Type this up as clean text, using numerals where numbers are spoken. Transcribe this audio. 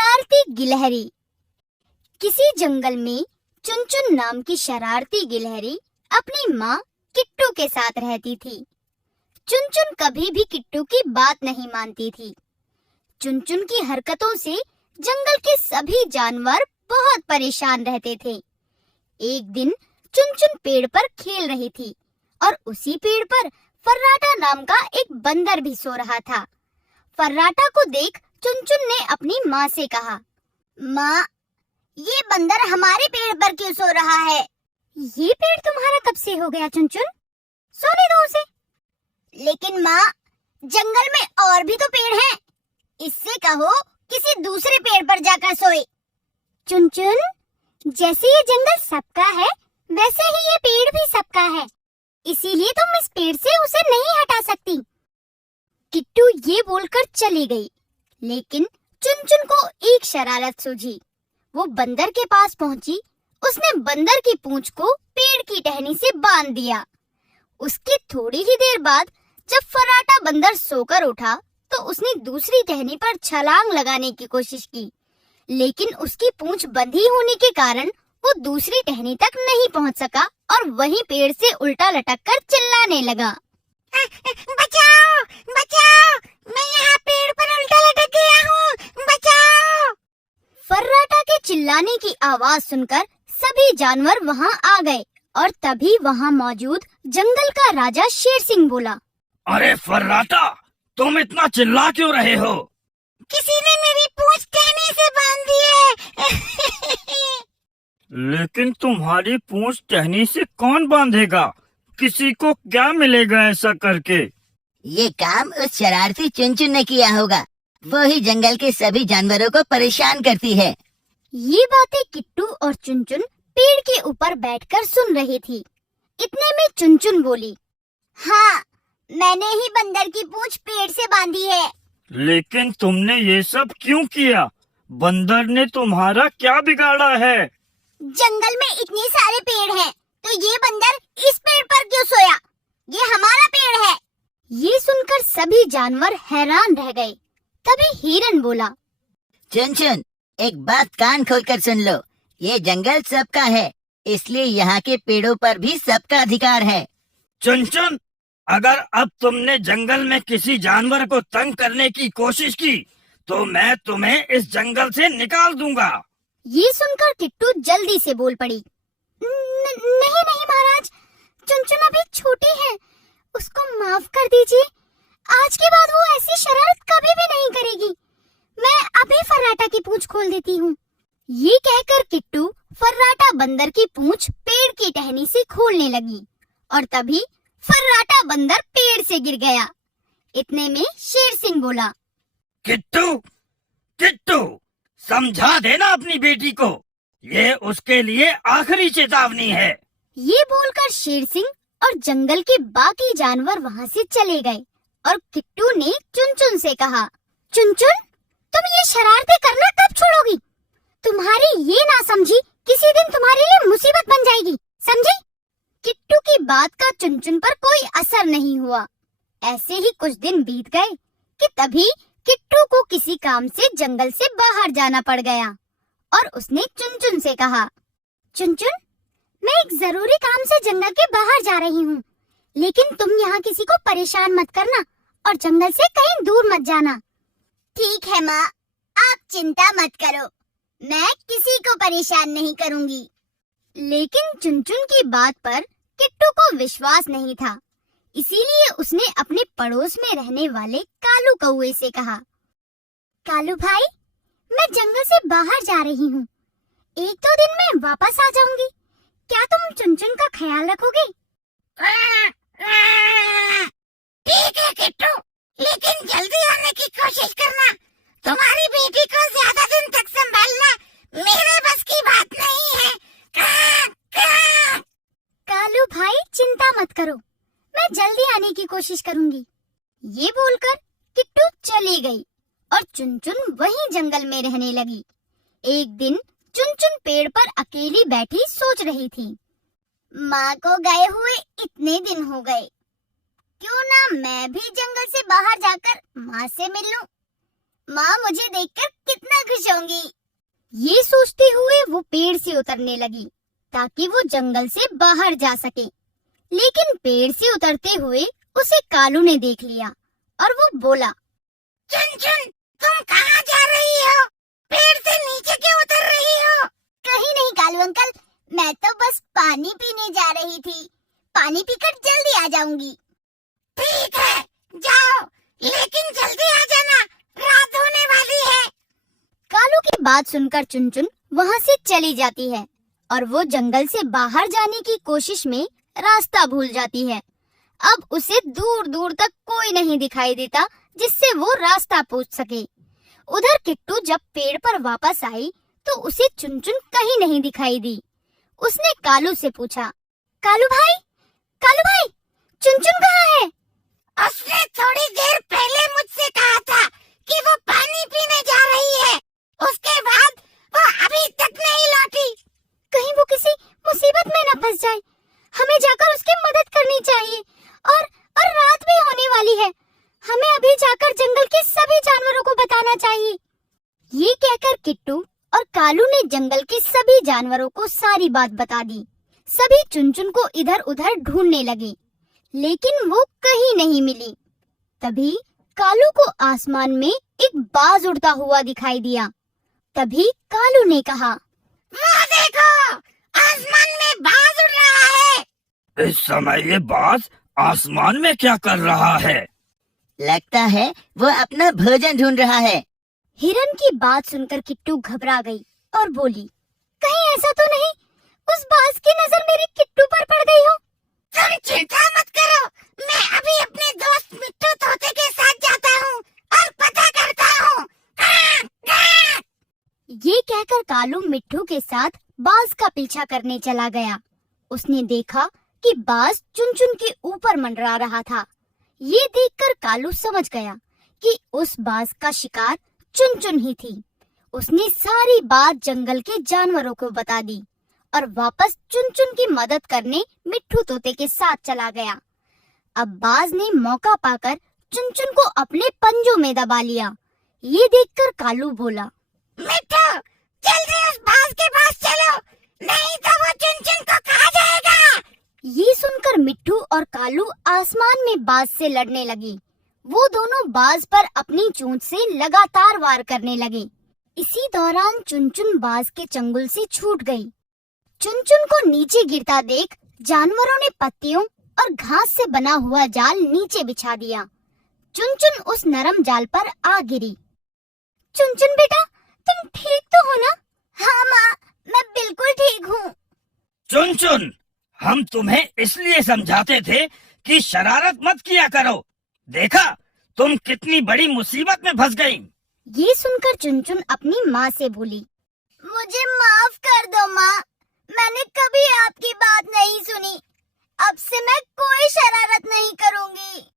शरारती गिलहरी। किसी जंगल में चुनचुन नाम की शरारती गिलहरी अपनी माँ किट्टू के साथ रहती थी। चुनचुन कभी भी किट्टू की बात नहीं मानती थी। चुनचुन की हरकतों से जंगल के सभी जानवर बहुत परेशान रहते थे। एक दिन चुनचुन पेड़ पर खेल रही थी और उसी पेड़ पर फर्राटा नाम का एक बंदर भी सो रहा था। फर्राटा को देख चुनचुन ने अपनी माँ से कहा, माँ, ये बंदर हमारे पेड़ पर क्यों सो रहा है? ये पेड़ तुम्हारा कब से हो गया चुनचुन? सोने दो उसे। लेकिन माँ, जंगल में और भी तो पेड़ हैं। इससे कहो किसी दूसरे पेड़ पर जाकर सोए। चुनचुन, जैसे ये जंगल सबका है, वैसे ही ये पेड़ भी सबका है। इसीलिए तुम इस पेड़ से उसे नहीं हटा सकती। किट्टू ये बोलकर चली गई, लेकिन चुनचुन को एक शरारत सूझी। वो बंदर के पास पहुंची। उसने बंदर की पूंछ को पेड़ की टहनी से बांध दिया। उसके थोड़ी ही देर बाद जब फर्राटा बंदर सोकर उठा तो उसने दूसरी टहनी पर छलांग लगाने की कोशिश की, लेकिन उसकी पूंछ बंधी होने के कारण वो दूसरी टहनी तक नहीं पहुंच सका और वहीं पेड़ से उल्टा लटक कर चिल्लाने लगा, बचाओ, बचाओ, मैं यहाँ पेड़ पर उल्टा लटक गया हूँ, बचाओ। फर्राटा के चिल्लाने की आवाज सुनकर सभी जानवर वहाँ आ गए और तभी वहाँ मौजूद जंगल का राजा शेर सिंह बोला, अरे फर्राटा, तुम इतना चिल्ला क्यों रहे हो? किसी ने मेरी पूंछ टहनी से बांध दी है। लेकिन तुम्हारी पूंछ टहनी से कौन बांधेगा? किसी को क्या मिलेगा ऐसा करके? ये काम उस शरारती चुनचुन ने किया होगा। वो ही जंगल के सभी जानवरों को परेशान करती है। ये बातें किट्टू और चुनचुन पेड़ के ऊपर बैठकर सुन रही थी। इतने में चुनचुन बोली, हाँ, मैंने ही बंदर की पूंछ पेड़ से बांधी है। लेकिन तुमने ये सब क्यों किया? बंदर ने तुम्हारा क्या बिगाड़ा है? जंगल में इतने सारे पेड़ हैं, तो ये बंदर इस पेड़ पर क्यों सोया? ये हमारा पेड़ है। ये सुनकर सभी जानवर हैरान रह गए। तभी हिरन बोला, चुनचुन, एक बात कान खोलकर सुन लो। ये जंगल सबका है, इसलिए यहाँ के पेड़ों पर भी सबका अधिकार है। चुनचुन, अगर अब तुमने जंगल में किसी जानवर को तंग करने की कोशिश की तो मैं तुम्हें इस जंगल से निकाल दूंगा। ये सुनकर किट्टू जल्दी से बोल पड़ी, नहीं नहीं महाराज, चुनचुन अभी छोटी है, उसको माफ कर दीजिए। आज के बाद वो ऐसी शरारत कभी भी नहीं करेगी। मैं अभी फर्राटा की पूंछ खोल देती हूँ। ये कहकर किट्टू फर्राटा बंदर की पूंछ पेड़ की टहनी से खोलने लगी और तभी फर्राटा बंदर पेड़ से गिर गया। इतने में शेर सिंह बोला, किट्टू, किट्टू, समझा देना अपनी बेटी को, ये उसके लिए आखिरी चेतावनी है। ये बोलकर शेर सिंह और जंगल के बाकी जानवर वहाँ से चले गए और किट्टू ने चुनचुन से कहा, चुनचुन, तुम ये शरारतें करना कब छोड़ोगी? तुम्हारी ये ना समझी किसी दिन तुम्हारे लिए मुसीबत बन जाएगी, समझी? किट्टू की बात का चुनचुन पर कोई असर नहीं हुआ। ऐसे ही कुछ दिन बीत गए कि तभी किट्टू को किसी काम से जंगल से बाहर जाना पड़ गया और उसने चुनचुन से कहा, चुनचुन, मैं एक जरूरी काम से जंगल के बाहर जा रही हूँ, लेकिन तुम यहाँ किसी को परेशान मत करना और जंगल से कहीं दूर मत जाना। ठीक है माँ, आप चिंता मत करो, मैं किसी को परेशान नहीं करूँगी। लेकिन चुनचुन की बात पर किट्टू को विश्वास नहीं था, इसीलिए उसने अपने पड़ोस में रहने वाले कालू कौवे से कहा, कालू भाई, मैं जंगल से बाहर जा रही हूँ, 1-2 दिन में वापस आ जाऊंगी। क्या तुम चुनचुन का ख्याल रखोगे? ठीक है किट्टू, लेकिन जल्दी आने की कोशिश करना। तुम्हारी बेटी को ज्यादा दिन तक संभालना मेरे बस की बात नहीं है। कालू भाई, चिंता मत करो, मैं जल्दी आने की कोशिश करूंगी। ये बोलकर किट्टू चली गई और चुनचुन वहीं जंगल में रहने लगी। एक दिन चुनचुन पेड़ पर अकेली बैठी सोच रही थी, माँ को गए हुए इतने दिन हो गए, क्यों ना मैं भी जंगल से बाहर जाकर माँ से मिल लूं। माँ मुझे देखकर कितना खुश होंगी। ये सोचते हुए वो पेड़ से उतरने लगी ताकि वो जंगल से बाहर जा सके। लेकिन पेड़ से उतरते हुए उसे कालू ने देख लिया और वो बोला, चुन तुम कहाँ जा रही हो? पेड़ से नीचे क्यों उतर रही हो? कहीं नहीं कालू अंकल, मैं तो बस पानी पीने जा रही थी। पानी पीकर जल्दी आ जाऊंगी। ठीक है, जाओ, लेकिन जल्दी आ जाना, रात होने वाली है। कालू की बात सुनकर चुनचुन वहाँ से चली जाती है और वो जंगल से बाहर जाने की कोशिश में रास्ता भूल जाती है। अब उसे दूर दूर तक कोई नहीं दिखाई देता जिससे वो रास्ता पूछ सके। उधर किट्टू जब पेड़ पर वापस आई तो उसे चुनचुन कहीं नहीं दिखाई दी। उसने कालू से पूछा, कालू भाई, चुनचुन कहाँ है? उसने थोड़ी देर पहले मुझसे कहा था कि वो पानी पीने जा रही है। उसके बाद वो अभी तक नहीं लौटी। कहीं वो किसी मुसीबत में न फंस जाए। हमें जाकर उसकी मदद करनी चाहिए। और रात भी होने वाली है। हमें अभी जाकर जंगल के सभी जानवरों को बताना चाहिए। ये कहकर किट्टू और कालू ने जंगल के सभी जानवरों को सारी बात बता दी। सभी चुनचुन को इधर उधर ढूंढने लगे, लेकिन वो कहीं नहीं मिली। तभी कालू को आसमान में एक बाज उड़ता हुआ दिखाई दिया। तभी कालू ने कहा, वो देखो, आसमान में बाज उड़ रहा है। इस समय ये बाज आसमान में क्या कर रहा है? लगता है वो अपना भोजन ढूंढ रहा है। हिरन की बात सुनकर किट्टू घबरा गई और बोली, कहीं ऐसा तो नहीं उस बाज की नजर मेरी किट्टू पर पड़ गई हो? तुम चिंता मत करो, मैं अभी अपने दोस्त मिट्टू तोते के साथ जाता हूँ और पता करता हूँ। ये कहकर कालू मिट्टू के साथ बाज का पीछा करने चला गया। उसने देखा कि बाज चुनचुन के ऊपर मंडरा रहा था। ये देखकर कालू समझ गया कि उस बाज का शिकार चुनचुन ही थी। उसने सारी बात जंगल के जानवरों को बता दी और वापस चुनचुन की मदद करने मिट्टू तोते के साथ चला गया। अब बाज ने मौका पाकर चुनचुन को अपने पंजों में दबा लिया। ये देखकर कालू बोला, मिट्टू, जल्दी उस बाज के पास चलो, नहीं तो वो चुनचुन को खा जाएगा। ये सुनकर मिट्टू और कालू आसमान में बाज से लड़ने लगे। वो दोनों बाज पर अपनी चोंच से लगातार वार करने लगे। इसी दौरान चुनचुन बाज के चंगुल से छूट गई। चुनचुन को नीचे गिरता देख जानवरों ने पत्तियों और घास से बना हुआ जाल नीचे बिछा दिया। चुनचुन उस नरम जाल पर आ गिरी। चुनचुन बेटा, तुम ठीक तो हो ना? हाँ माँ, मैं बिल्कुल ठीक हूँ। चुनचुन, हम तुम्हें इसलिए समझाते थे कि शरारत मत किया करो। देखा, तुम कितनी बड़ी मुसीबत में फंस गई। ये सुनकर चुनचुन अपनी माँ से बोली, मुझे माफ कर दो माँ, मैंने कभी आपकी बात नहीं सुनी। अब से मैं कोई शरारत नहीं करूँगी।